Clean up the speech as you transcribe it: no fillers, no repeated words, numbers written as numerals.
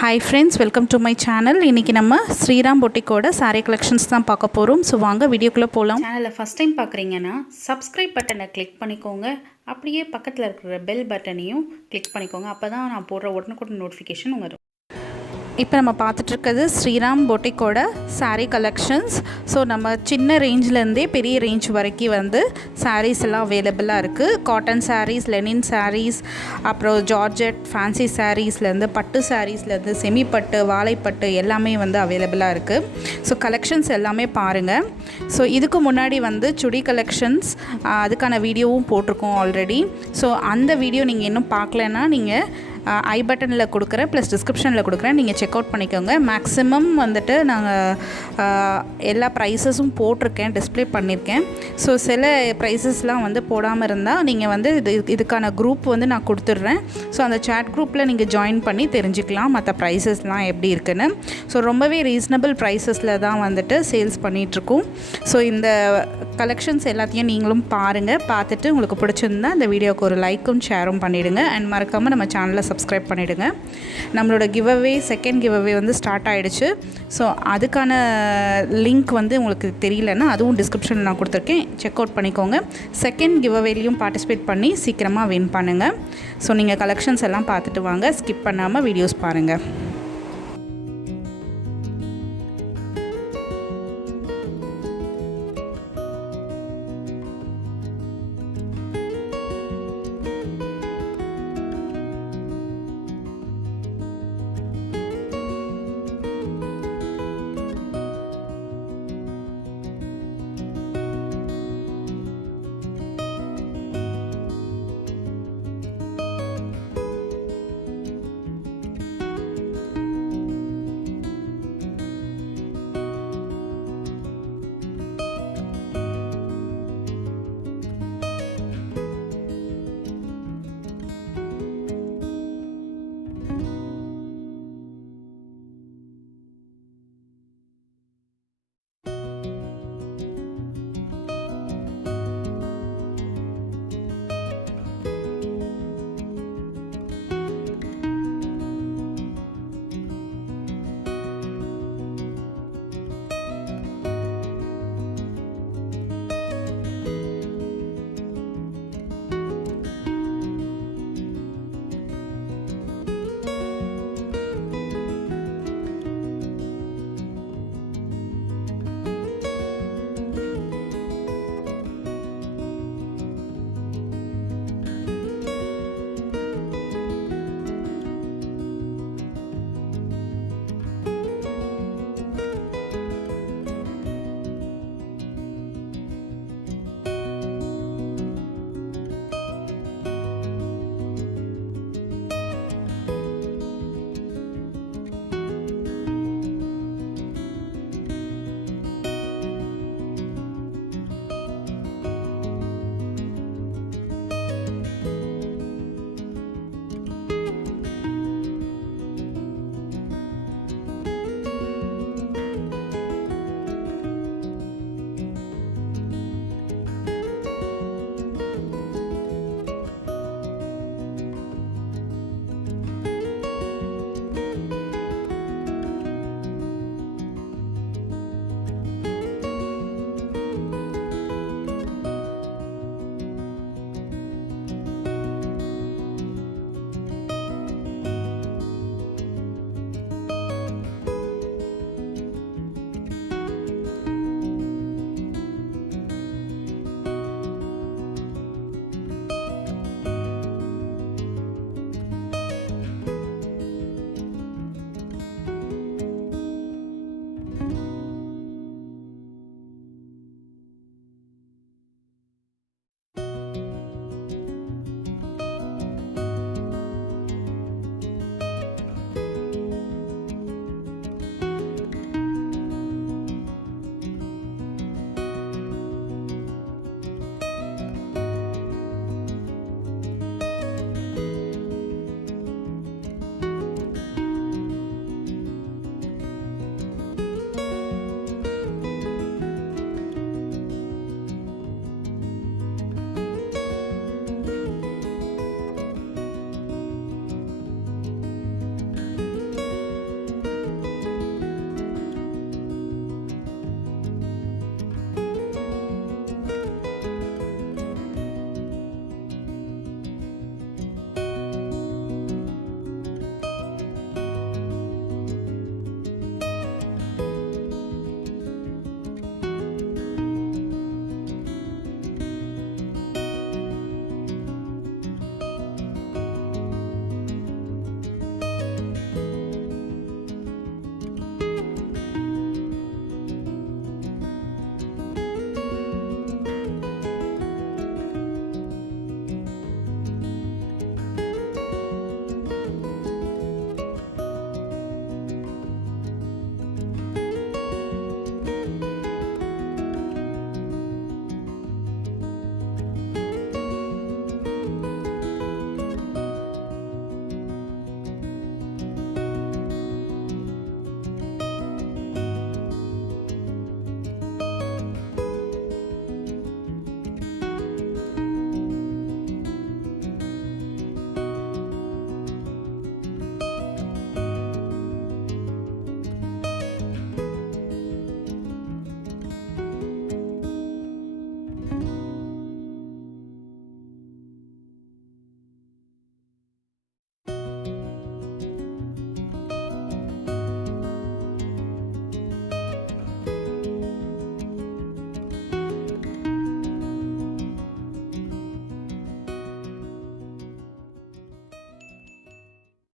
Hi friends, welcome to my channel. இன்னைக்கு நம்ம Sriram பொட்டிக்கோட Saree Collections தான் பார்க்க போறோம். சோ வாங்க வீடியோக்குள்ள போலாம். சேனலை ஃபர்ஸ்ட் டைம் பார்க்கறீங்கன்னா subscribe பட்டனை கிளிக் பண்ணிக்கோங்க. அப்படியே பக்கத்துல இருக்கிற பெல் பட்டனையும் கிளிக் பண்ணிக்கோங்க. அப்பதான் நான் போடுற உடனுக்குடன் நோட்டிஃபிகேஷன் வரும். இப்போ நம்ம பார்த்துட்டு இருக்கிறது ஸ்ரீராம் பொட்டிக்கோட Saree Collections. ஸோ நம்ம சின்ன ரேஞ்சிலேருந்தே பெரிய ரேஞ்ச் வரைக்கும் வந்து சாரீஸ் எல்லாம் அவைலபிளாக இருக்குது. காட்டன் சாரீஸ், லெனின் சாரீஸ், அப்புறம் ஜார்ஜெட் ஃபேன்சி சாரீஸ்லேருந்து பட்டு சாரீஸ்லேருந்து செமி பட்டு, வாழைப்பட்டு எல்லாமே வந்து அவைலபிளாக இருக்குது. ஸோ கலெக்ஷன்ஸ் எல்லாமே பாருங்கள். ஸோ இதுக்கு முன்னாடி வந்து சுடி கலெக்ஷன்ஸ் அதுக்கான வீடியோவும் போட்டிருக்கோம் ஆல்ரெடி. ஸோ அந்த வீடியோ நீங்கள் இன்னும் பார்க்கலன்னா நீங்கள் ஐ பட்டனில் கொடுக்குறேன் ப்ளஸ் டிஸ்கிரிப்ஷனில் கொடுக்குறேன், நீங்கள் செக் அவுட் பண்ணிக்கோங்க. மேக்ஸிமம் வந்துட்டு நாங்கள் எல்லா ப்ரைஸஸும் போட்டிருக்கேன், டிஸ்பிளே பண்ணியிருக்கேன். ஸோ சில ப்ரைஸஸ்லாம் வந்து போடாமல் இருந்தால் நீங்கள் வந்து இதுக்கான குரூப் வந்து நான் கொடுத்துட்றேன். ஸோ அந்த சேட் குரூப்பில் நீங்கள் ஜாயின் பண்ணி தெரிஞ்சுக்கலாம் மற்ற ப்ரைஸஸ்லாம் எப்படி இருக்குன்னு. ஸோ ரொம்பவே ரீசனபிள் ப்ரைஸஸில் தான் வந்துட்டு சேல்ஸ் பண்ணிகிட்ருக்கோம். ஸோ இந்த கலெக்ஷன்ஸ் எல்லாத்தையும் நீங்களும் பாருங்கள். பார்த்துட்டு உங்களுக்கு பிடிச்சிருந்தா இந்த வீடியோவுக்கு ஒரு லைக்கும் ஷேரும் பண்ணிவிடுங்க. அண்ட் மறக்காமல் நம்ம சேனலை சப்ஸ்கிரைப் பண்ணிவிடுங்க. நம்மளோட கிவ்அவே செகண்ட் கிவ்அவே வந்து ஸ்டார்ட் ஆகிடுச்சு. ஸோ அதுக்கான லிங்க் வந்து உங்களுக்கு தெரியலன்னா அதுவும் டிஸ்கிரிப்ஷனில் நான் கொடுத்துருக்கேன், செக் அவுட் பண்ணிக்கோங்க. செகண்ட் கிவ்அவேலையும் பார்ட்டிசிபேட் பண்ணி சீக்கிரமாக வின் பண்ணுங்கள். ஸோ நீங்கள் கலெக்ஷன்ஸ் எல்லாம் பார்த்துட்டு வாங்க, ஸ்கிப் பண்ணாமல் வீடியோஸ் பாருங்கள்.